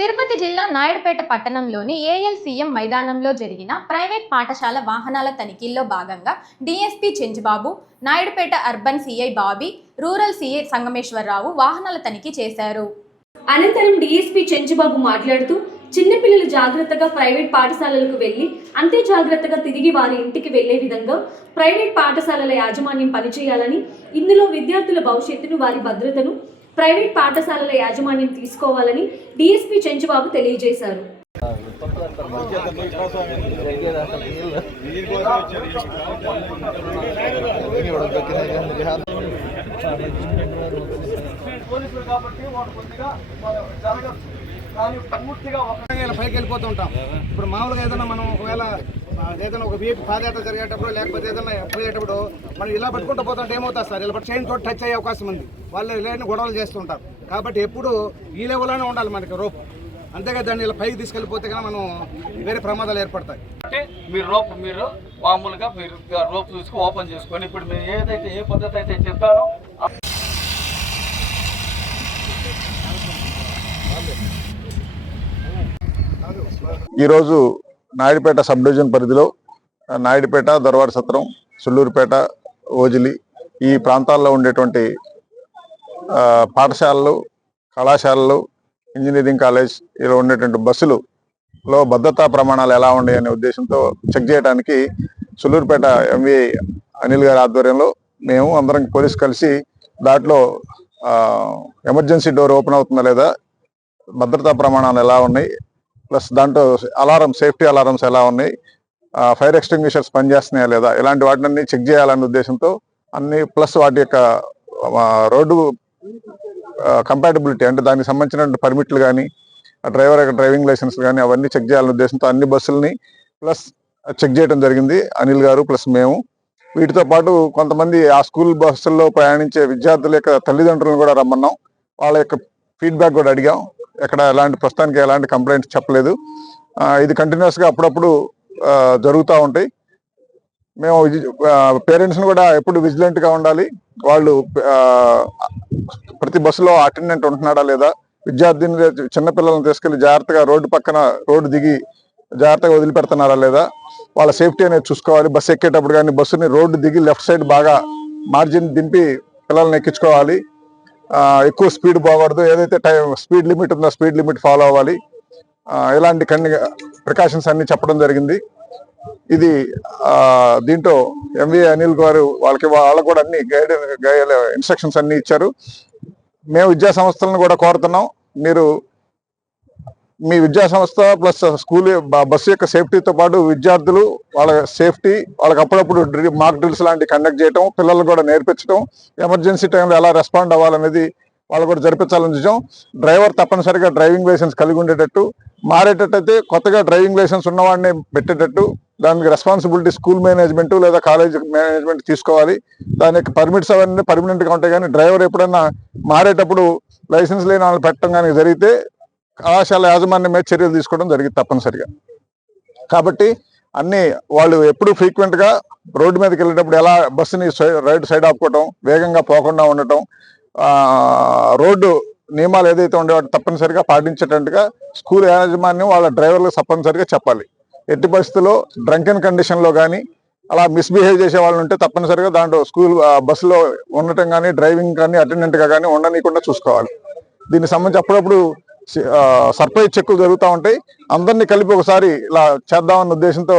తిరుపతి జిల్లా నాయుడుపేట పట్టణంలోని ఏఎల్సీఎం మైదానంలో జరిగిన ప్రైవేట్ పాఠశాల వాహనాల తనిఖీల్లో భాగంగా DSP Chenchubabu, Naidupeta urban CI Bobby, rural CI Sangameswara Rao వాహనాల తనిఖీ చేశారు. అనంతరం డీఎస్పీ చెంచుబాబు మాట్లాడుతూ చిన్నపిల్లలు జాగ్రత్తగా ప్రైవేట్ పాఠశాలలకు వెళ్లి అంతే జాగ్రత్తగా తిరిగి వారి ఇంటికి వెళ్లే విధంగా ప్రైవేట్ పాఠశాలల యాజమాన్యం పనిచేయాలని, ఇందులో విద్యార్థుల భవిష్యత్తును, వారి భద్రతను ప్రైవేట్ పాఠశాలల యాజమాన్యం తీసుకోవాలని డీఎస్పీ చెంచుబాబు తెలియజేశారు. పైకి వెళ్ళిపోతూ ఉంటాం. ఇప్పుడు మామూలుగా ఏదైనా మనం ఒకవేళ ఏదైనా ఒక వీపు పాదయాత్ర జరిగేటప్పుడు లేకపోతే ఏదైనా పోయేటప్పుడు మనం ఇలా పట్టుకుంటూ పోతుంటే ఏమవుతుంది సార్, ఇలా చైన్ తోటి టచ్ అయ్యే అవకాశం ఉంది. వాళ్ళు లేని గొడవలు చేస్తుంటారు. కాబట్టి ఎప్పుడు ఈ లెవెల్లోనే ఉండాలి మనకి రోప్. అంతేగా దాన్ని ఇలా పైకి తీసుకెళ్ళిపోతే కానీ మనం వేరే ప్రమాదాలు ఏర్పడతాయి. మీరు మామూలుగా మీరు రోప్ చూసుకుని ఓపెన్ చేసుకొని ఇప్పుడు మీరు ఏదైతే ఏ పద్ధతి అయితే చెప్పారో ఈరోజు నాయుడుపేట సబ్ డివిజన్ పరిధిలో నాయుడుపేట, దొరవాడ సత్రం, సుళ్ళూరుపేట, ఓజిలి ఈ ప్రాంతాల్లో ఉండేటువంటి పాఠశాలలు, కళాశాలలు, ఇంజనీరింగ్ కాలేజ్ ఇలా ఉండేటువంటి బస్సులలో భద్రతా ప్రమాణాలు ఎలా ఉన్నాయి అనే ఉద్దేశంతో చెక్ చేయడానికి సుళ్ళూరుపేట ఎంవీఐ అనిల్ గారి ఆధ్వర్యంలో మేము అందరం పోలీసు కలిసి దాంట్లో ఎమర్జెన్సీ డోర్ ఓపెన్ అవుతుందా లేదా, భద్రతా ప్రమాణాలు ఎలా ఉన్నాయి, ప్లస్ దాంట్లో సేఫ్టీ అలారమ్స్ ఎలా ఉన్నాయి, ఫైర్ ఎక్స్టింగ్విషర్స్ పనిచేస్తున్నాయా లేదా, ఇలాంటి వాటిని చెక్ చేయాలనే ఉద్దేశంతో అన్ని, ప్లస్ వాటి యొక్క రోడ్డు కంపాటబిలిటీ అంటే దానికి సంబంధించిన పర్మిట్లు కానీ, డ్రైవర్ యొక్క డ్రైవింగ్ లైసెన్స్ కానీ అవన్నీ చెక్ చేయాలనే ఉద్దేశంతో అన్ని బస్సులని ప్లస్ చెక్ చేయడం జరిగింది అనిల్ గారు ప్లస్ మేము. వీటితో పాటు కొంతమంది ఆ స్కూల్ బస్సుల్లో ప్రయాణించే విద్యార్థుల యొక్క తల్లిదండ్రులను కూడా రమ్మన్నాం. వాళ్ళ యొక్క ఫీడ్బ్యాక్ కూడా అడిగాం. ఎక్కడ ప్రస్తుతానికి ఎలాంటి కంప్లైంట్స్ చెప్పలేదు. ఇది కంటిన్యూస్గా అప్పుడప్పుడు జరుగుతూ ఉంటాయి. మేము పేరెంట్స్ని కూడా ఎప్పుడు విజిలెంట్గా ఉండాలి. వాళ్ళు ప్రతి బస్సులో అటెండెంట్ ఉంటున్నాడా లేదా, విద్యార్థిని చిన్నపిల్లలను తీసుకెళ్లి జాగ్రత్తగా రోడ్డు దిగి జాగ్రత్తగా వదిలిపెడుతున్నారా లేదా, వాళ్ళ సేఫ్టీ అనేది చూసుకోవాలి. బస్సు ఎక్కేటప్పుడు కానీ బస్సుని రోడ్డు దిగి లెఫ్ట్ సైడ్ బాగా మార్జిన్ దింపి పిల్లల్ని ఎక్కించుకోవాలి. ఎక్కువ స్పీడ్ పోకూడదు. ఏదైతే స్పీడ్ లిమిట్ ఉందో స్పీడ్ లిమిట్ ఫాలో అవ్వాలి. ఇలాంటి ప్రికాషన్స్ అన్ని చెప్పడం జరిగింది. ఇది దీంట్లో ఎంవీఏ అనిల్ గారు వాళ్ళకు కూడా అన్ని ఇన్స్ట్రక్షన్స్ అన్ని ఇచ్చారు. మేము విద్యా సంస్థలను కూడా కోరుతున్నాం, మీరు మీ విద్యా సంస్థ ప్లస్ స్కూల్ బస్సు యొక్క సేఫ్టీతో పాటు విద్యార్థులు వాళ్ళ సేఫ్టీ, వాళ్ళకి అప్పుడప్పుడు మాక్ డ్రిల్స్ లాంటివి కండక్ట్ చేయటం, పిల్లలు కూడా నేర్పించడం, ఎమర్జెన్సీ టైంలో ఎలా రెస్పాండ్ అవ్వాలనేది వాళ్ళు కూడా జరిపించాలని చూసాం. డ్రైవర్ తప్పనిసరిగా డ్రైవింగ్ లైసెన్స్ కలిగి ఉండేటట్టు, మారేటట్టయితే కొత్తగా డ్రైవింగ్ లైసెన్స్ ఉన్నవాడిని పెట్టేటట్టు, దానికి రెస్పాన్సిబిలిటీ స్కూల్ మేనేజ్మెంట్ లేదా కాలేజ్ మేనేజ్మెంట్ తీసుకోవాలి. దానికి పర్మిట్స్ అవన్నీ పర్మనెంట్గా ఉంటాయి. కానీ డ్రైవర్ ఎప్పుడైనా మారేటప్పుడు లైసెన్స్ లేని వాళ్ళని పెట్టడం కానీ జరిగితే కళాశాల యాజమాన్యం మీద చర్యలు తీసుకోవడం జరిగింది తప్పనిసరిగా. కాబట్టి అన్ని వాళ్ళు ఎప్పుడు ఫ్రీక్వెంట్గా రోడ్డు మీదకి వెళ్ళేటప్పుడు ఎలా బస్సుని రైట్ సైడ్ ఆపుకోవటం, వేగంగా పోకుండా ఉండటం, రోడ్డు నియమాలు ఏదైతే ఉండే వాటి తప్పనిసరిగా పాటించేటట్టుగా స్కూల్ యాజమాన్యం వాళ్ళ డ్రైవర్లకు తప్పనిసరిగా చెప్పాలి. ఎట్టి పరిస్థితుల్లో డ్రంకెన్ కండిషన్లో కానీ అలా మిస్బిహేవ్ చేసే వాళ్ళు ఉంటే తప్పనిసరిగా దాంట్లో స్కూల్ బస్సులో ఉండటం కానీ, డ్రైవింగ్ కానీ, అటెండెంట్గా కానీ ఉండనీయకుండా చూసుకోవాలి. దీనికి సంబంధించి అప్పుడప్పుడు సర్ప్రైజ్ చెక్కులు జరుగుతూ ఉంటాయి. అందరినీ కలిపి ఒకసారి ఇలా చేద్దామన్న ఉద్దేశంతో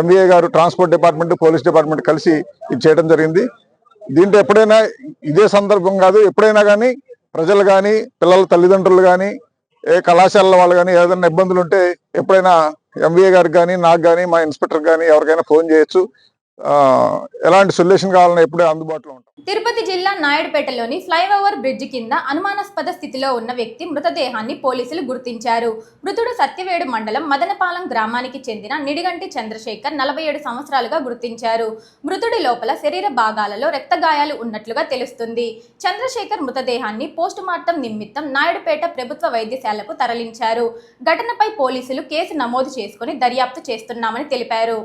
ఎంవీఏ గారు, ట్రాన్స్పోర్ట్ డిపార్ట్మెంట్, పోలీస్ డిపార్ట్మెంట్ కలిసి ఇది చేయడం జరిగింది. దీంట్లో ఎప్పుడైనా ఇదే సందర్భం కాదు, ఎప్పుడైనా కానీ ప్రజలు కానీ, పిల్లల తల్లిదండ్రులు కానీ, ఏ కళాశాలల వాళ్ళు కానీ ఏదైనా ఇబ్బందులు ఉంటే ఎప్పుడైనా ఎంవీఏ గారికి కానీ, నాకు కానీ, మా ఇన్స్పెక్టర్ కానీ ఎవరికైనా ఫోన్ చేయొచ్చు. ఎలాంటి సొల్యూషన్ కావాలన్నా ఎప్పుడే అందుబాటులో ఉంటాం. తిరుపతి జిల్లా నాయుడుపేటలోని ఫ్లైఓవర్ బ్రిడ్జి కింద అనుమానాస్పద స్థితిలో ఉన్న వ్యక్తి మృతదేహాన్ని పోలీసులు గుర్తించారు. మృతుడు సత్యవేడు మండలం మదనపాలెం గ్రామానికి చెందిన నిడిగంటి చంద్రశేఖర్ 47 సంవత్సరాలుగా గుర్తించారు. మృతుడి లోపల శరీర భాగాలలో రక్తగాయాలు ఉన్నట్లుగా తెలుస్తుంది. చంద్రశేఖర్ మృతదేహాన్ని పోస్టుమార్టం నిమిత్తం నాయుడుపేట ప్రభుత్వ వైద్యశాలకు తరలించారు. ఘటనపై పోలీసులు కేసు నమోదు చేసుకుని దర్యాప్తు చేస్తున్నామని తెలిపారు.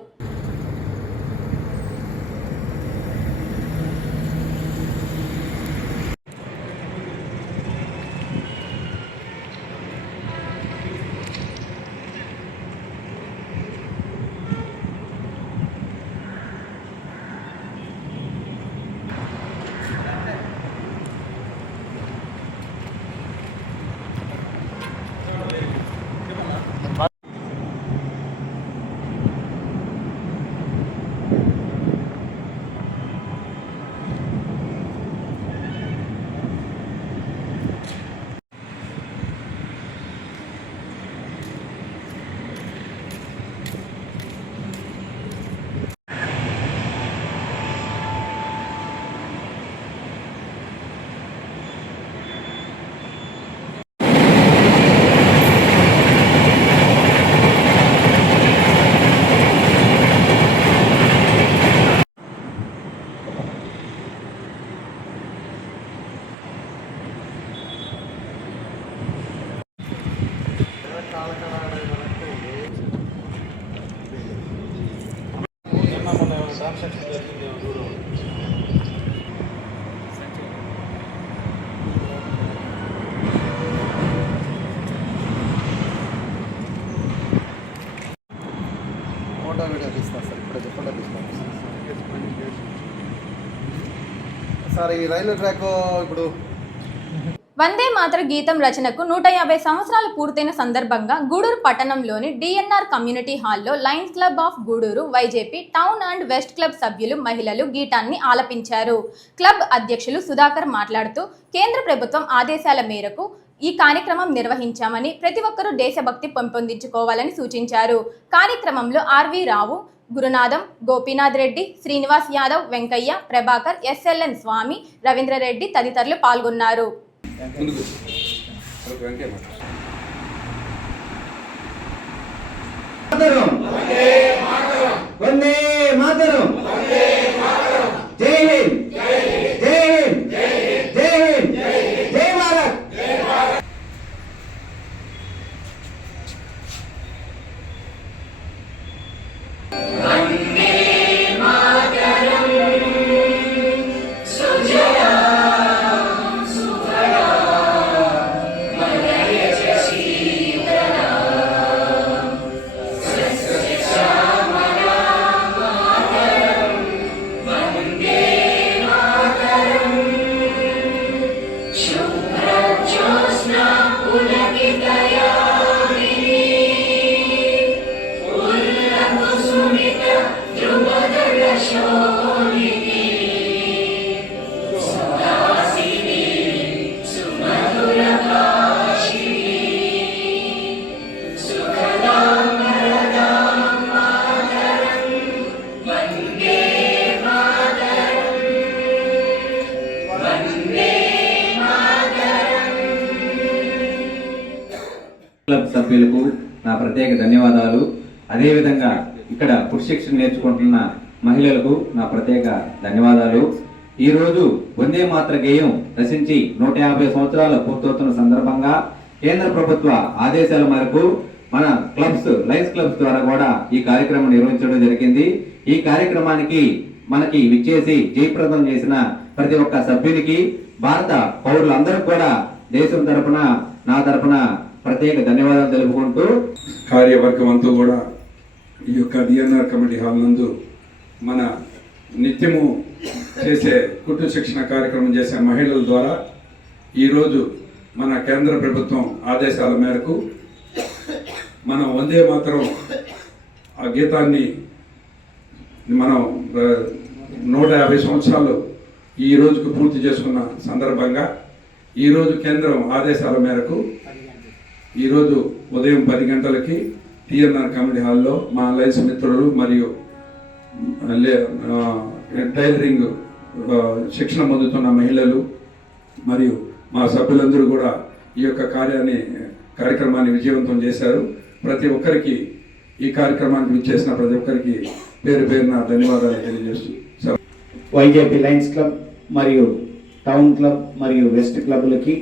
ఫోటో వీడియో తీస్తారు సార్, ఇప్పుడు ఫోటో తీస్తారు సార్. ఈ రైల్వే ట్రాక్ ఇప్పుడు వందే మాతర గీతం రచనకు 150 సంవత్సరాలు పూర్తయిన సందర్భంగా గూడూరు పట్టణంలోని డిఎన్ఆర్ కమ్యూనిటీ హాల్లో lions club of Gudur, YJP town and west club సభ్యులు, మహిళలు గీతాన్ని ఆలపించారు. క్లబ్ అధ్యక్షులు సుధాకర్ మాట్లాడుతూ కేంద్ర ప్రభుత్వం ఆదేశాల మేరకు ఈ కార్యక్రమం నిర్వహించామని, ప్రతి ఒక్కరూ దేశభక్తి పెంపొందించుకోవాలని సూచించారు. కార్యక్రమంలో ఆర్వి రావు, గురునాథం, గోపీనాథ్ రెడ్డి, శ్రీనివాస్ యాదవ్, వెంకయ్య, ప్రభాకర్, ఎస్ఎల్ఎన్ స్వామి, రవీంద్రరెడ్డి తదితరులు పాల్గొన్నారు. వందే మాతరం, జై హింద్, జై హింద్, జై హింద్, జై భారత్. క్లబ్ సభ్యులకు నా ప్రత్యేక ధన్యవాదాలు. అదేవిధంగా ఇక్కడ పురుష శిక్షణ నేర్చుకుంటున్న మహిళలకు నా ప్రత్యేక ధన్యవాదాలు. ఈరోజు వందే మాతర గేయం రచించి 150 సంవత్సరాల పూర్తవుతున్న సందర్భంగా కేంద్ర ప్రభుత్వ ఆదేశాల మేరకు మన క్లబ్స్, లయన్స్ క్లబ్స్ ద్వారా కూడా ఈ కార్యక్రమం నిర్వహించడం జరిగింది. ఈ కార్యక్రమానికి మనకి విచ్చేసి జయప్రదం చేసిన ప్రతి ఒక్క సభ్యునికి, భారత పౌరులందరికీ కూడా దేశం తరపున, నా తరపున ప్రత్యేక ధన్యవాదాలు తెలుపుకుంటూ, కార్యవర్గం అంతా కూడా ఈ యొక్క డిఎన్ఆర్ కమిటీ హాల్ నందు మన నిత్యము చేసే కుటుంబ శిక్షణ కార్యక్రమం చేసే మహిళల ద్వారా ఈరోజు మన కేంద్ర ప్రభుత్వం ఆదేశాల మేరకు మనం వందే మాతరం ఆ గీతాన్ని మనం 150 సంవత్సరాలు ఈ రోజుకు పూర్తి చేసుకున్న సందర్భంగా ఈరోజు కేంద్రం ఆదేశాల మేరకు ఈరోజు ఉదయం 10 గంటలకి టిఎన్ఆర్ కమిటీ హాల్లో మా లయన్స్ మిత్రులు మరియు టైలరింగ్ శిక్షణ పొందుతున్న మహిళలు మరియు మా సభ్యులందరూ కూడా ఈ యొక్క కార్యక్రమాన్ని విజయవంతం చేశారు. ప్రతి ఒక్కరికి, ఈ కార్యక్రమానికి విచ్చేసిన ప్రతి ఒక్కరికి పేరు పేరున ధన్యవాదాలు తెలియజేస్తూ, వైజేపీ లయన్స్ క్లబ్ మరియు టౌన్ క్లబ్ మరియు వెస్ట్ క్లబ్లకి,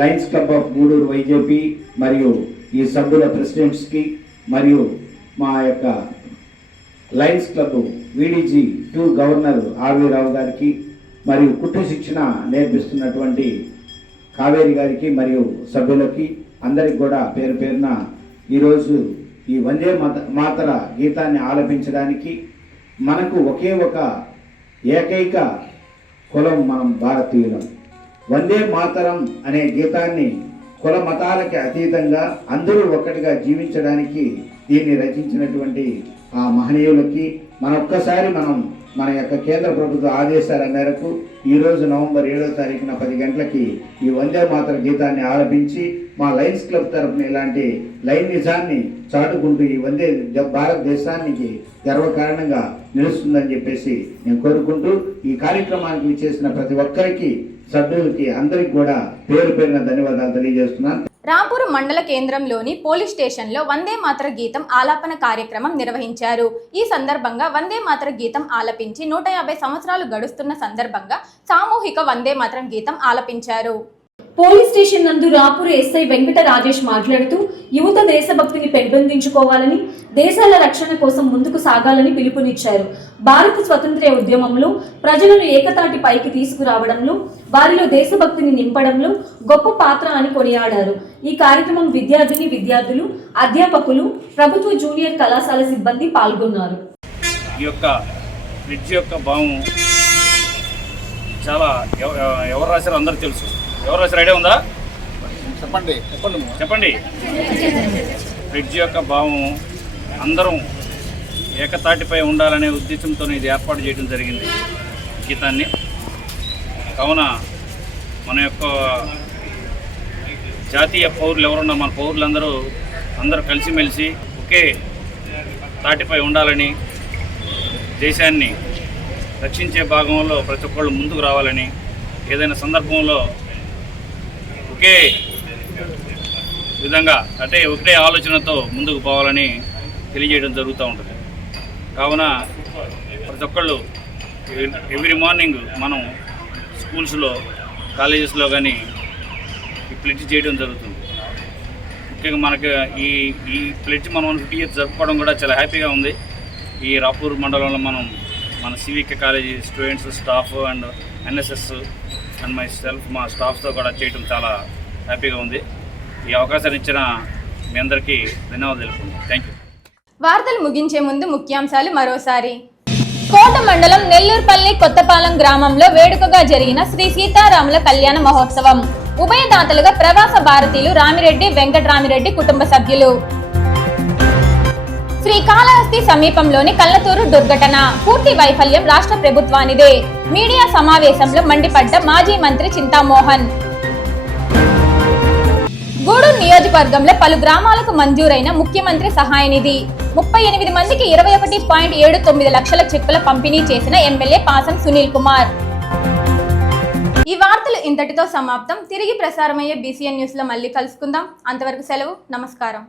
lions club of Gudur YJP మరియు ఈ సభ్యుల ప్రెసిడెంట్స్కి, మరియు మా యొక్క lions club VDG 2 governor RV Rao గారికి, మరియు కుట్టు శిక్షణ నేర్పిస్తున్నటువంటి కావేరి గారికి మరియు సభ్యులకి అందరికి కూడా పేరు పేరున ఈరోజు ఈ వందే మాతర గీతాన్ని ఆలపించడానికి మనకు ఒకే ఒక ఏకైక కులం, మనం భారతీయులం. వందే మాతరం అనే గీతాన్ని కుల మతాలకి అతీతంగా అందరూ ఒక్కటిగా జీవించడానికి దీన్ని రచించినటువంటి ఆ మహనీయులకి ఒక్కసారి మన యొక్క కేంద్ర ప్రభుత్వ ఆదేశాల మేరకు ఈరోజు నవంబర్ 7వ తారీఖున 10 గంటలకి ఈ వందే మాతర గీతాన్ని ఆలపించి మా లయన్స్ క్లబ్ తరఫున ఇలాంటి లైన్ నిజాన్ని చాటుకుంటూ ఈ వందే భారతదేశానికి గర్వకారణంగా నిలుస్తుందని చెప్పేసి నేను కోరుకుంటూ, ఈ కార్యక్రమానికి విచ్చేసిన ప్రతి ఒక్కరికి, సభ్యులకి అందరికి కూడా పేరు పేరున ధన్యవాదాలు తెలియజేస్తున్నాను. రాంపూర్ మండల కేంద్రంలోని పోలీస్ స్టేషన్లో వందే మాతర గీతం ఆలాపన కార్యక్రమం నిర్వహించారు. ఈ సందర్భంగా వందే మాతర గీతం ఆలపించి 150 సంవత్సరాలు గడుస్తున్న సందర్భంగా సామూహిక వందే మాతరం గీతం ఆలపించారు. పోలీస్ స్టేషన్ నందు రాపూర్ ఎస్ఐ వెంకట రాజేష్ మాట్లాడుతూ యువత దేశభక్తిని పెంపొందించుకోవాలని, దేశాల రక్షణ కోసం ముందుకు సాగాలని పిలుపునిచ్చారు. భారత స్వతంత్ర ఉద్యమంలో ప్రజలను ఏకతాటి పైకి తీసుకురావడంలో, వారిలో దేశభక్తిని నింపడంలో గొప్ప పాత్ర అని కొనియాడారు. ఈ కార్యక్రమం విద్యార్థులు, అధ్యాపకులు, ప్రభుత్వ జూనియర్ కళాశాల సిబ్బంది పాల్గొన్నారు. ఈ యొక్క బ్రిడ్జ్ యొక్క భావం చాలా ఎవరు రాశారో అందరూ తెలుసు. ఎవరు రాశారు ఐడియా ఉందా? చెప్పండి. బ్రిడ్జ్ యొక్క భావం అందరం ఏకతాటిపై ఉండాలనే ఉద్దేశంతో ఇది ఏర్పాటు చేయడం జరిగింది గీతాన్ని. కావున మన యొక్క జాతీయ పౌరులు ఎవరున్నా మన పౌరులందరూ కలిసిమెలిసి ఒకే తాటిపై ఉండాలని, దేశాన్ని రక్షించే భాగంలో ప్రతి ఒక్కళ్ళు ముందుకు రావాలని, ఏదైనా సందర్భంలో ఒకే విధంగా అంటే ఒకటే ఆలోచనతో ముందుకు పోవాలని తెలియజేయడం జరుగుతూ ఉంటుంది. కావున ప్రతి ఒక్కళ్ళు ఎవ్రీ మార్నింగ్ మనం స్కూల్స్లో, కాలేజెస్లో కానీ ఈ ప్లెడ్జ్ చేయడం జరుగుతుంది. ముఖ్యంగా మనకి ఈ ప్లెడ్జ్ మనం 50 years జరుపుకోవడం కూడా చాలా హ్యాపీగా ఉంది. ఈ రాపూర్ మండలంలో మన civic college students, staff and NSS and my self మా స్టాఫ్తో కూడా చేయడం చాలా హ్యాపీగా ఉంది. ఈ అవకాశాన్ని ఇచ్చిన మీ అందరికీ ధన్యవాదాలు తెలుపుకుంటున్నాను. Thank you. వార్తలు ముగించే ముందు ముఖ్యాంశాలు మరోసారి. కోట మండలం నెల్లూరుపల్లి కొత్తపాలెం గ్రామంలో వేడుకగా జరిగిన శ్రీ సీతారాముల కళ్యాణ మహోత్సవం. ఉభయదాతలుగా ప్రవాస భారతీయులు రామిరెడ్డి, వెంకటరామిరెడ్డి కుటుంబ సభ్యులు. శ్రీకాళహస్తి సమీపంలోని కల్లతూరు దుర్ఘటన, పూర్తి వైఫల్యం రాష్ట్ర ప్రభుత్వానిదే. మీడియా సమావేశంలో మండిపడ్డ మాజీ మంత్రి చింతామోహన్. గూడూరు నియోజకవర్గంలో పలు గ్రామాలకు మంజూరైన ముఖ్యమంత్రి సహాయ నిధి. 38 మందికి 21.79 లక్షల చెక్కుల పంపిణీ చేసిన ఎమ్మెల్యే పాసం సునీల్ కుమార్. ఈ వార్తలు ఇంతటితో సమాప్తం. తిరిగి ప్రసారమయ్యే BCN న్యూస్ లో మళ్ళీ కలుసుకుందాం. అంతవరకు సెలవు. నమస్కారం.